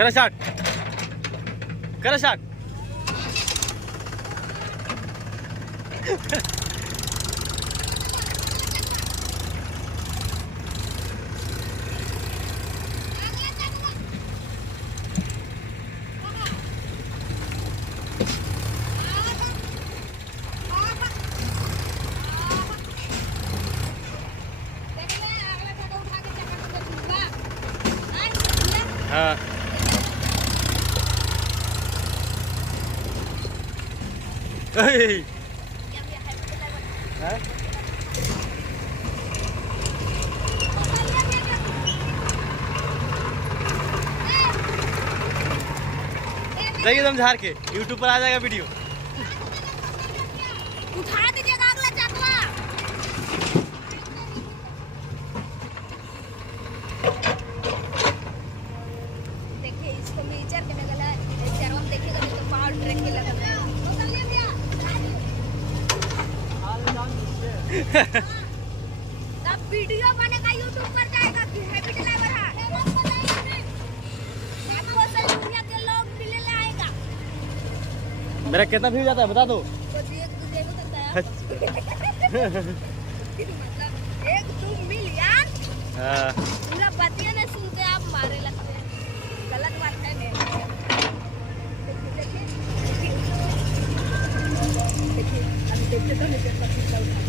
करा स्टार्ट, करा स्टार्ट. हाँ जाइए एकदम झाड़ के यूट्यूब पर आ जाएगा वीडियो. उठा दीजिएगा अगला चकवा. देखिए इसको मीचर के लगल है. चरवा में देखिएगा नहीं तो पावर ट्रैक के लगल है. तब वीडियो बनेगा यूट्यूब पर जाएगा कि हैप्पी ड्राइवर है. सोशल मीडिया के लोग भी ले आएगा. मेरा कितना व्यू जाता है बता दो. मतलब 1-2 मिलियन. पूरा बतिया ने सुन के आप मारे लगते हैं. गलत बात है नहीं. देखिए अभी देखते तो नहीं देखता कितना उठा.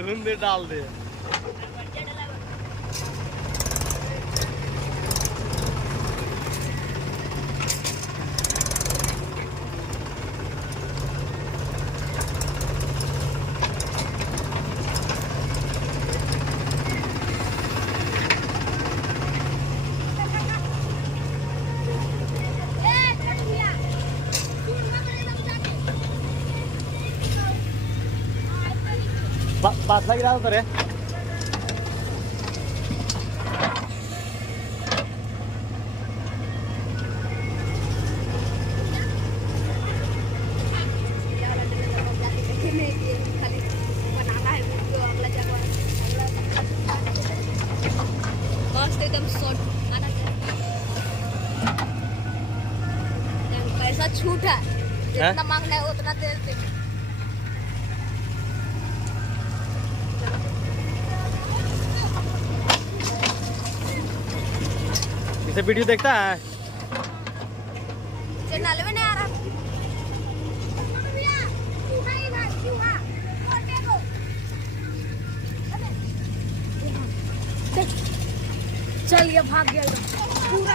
घुंदे डाल दे. पास लग रहा था रे. पैसा छूट है. जितना मांगना है उतना दे देंगे. इसे वीडियो देखता है. चैनल में नहीं आ रहा. चलिए भाग गया पूरा.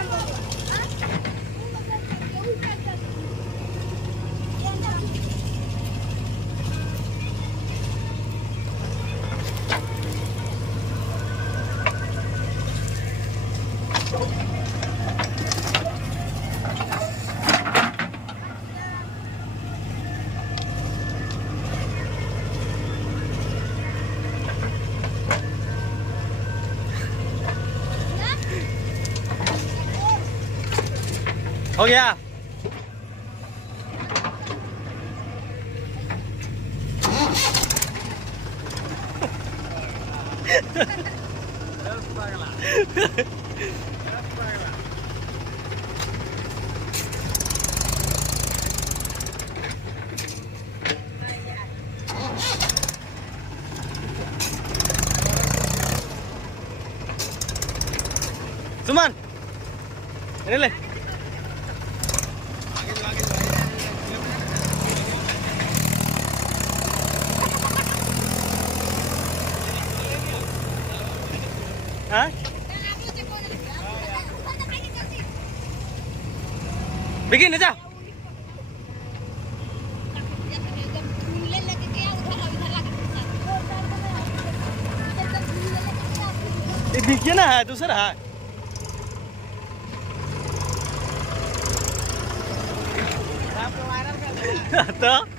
हो गया। सुमन ले हाँ बिगिन जा देखिए ना है दूसरा है तो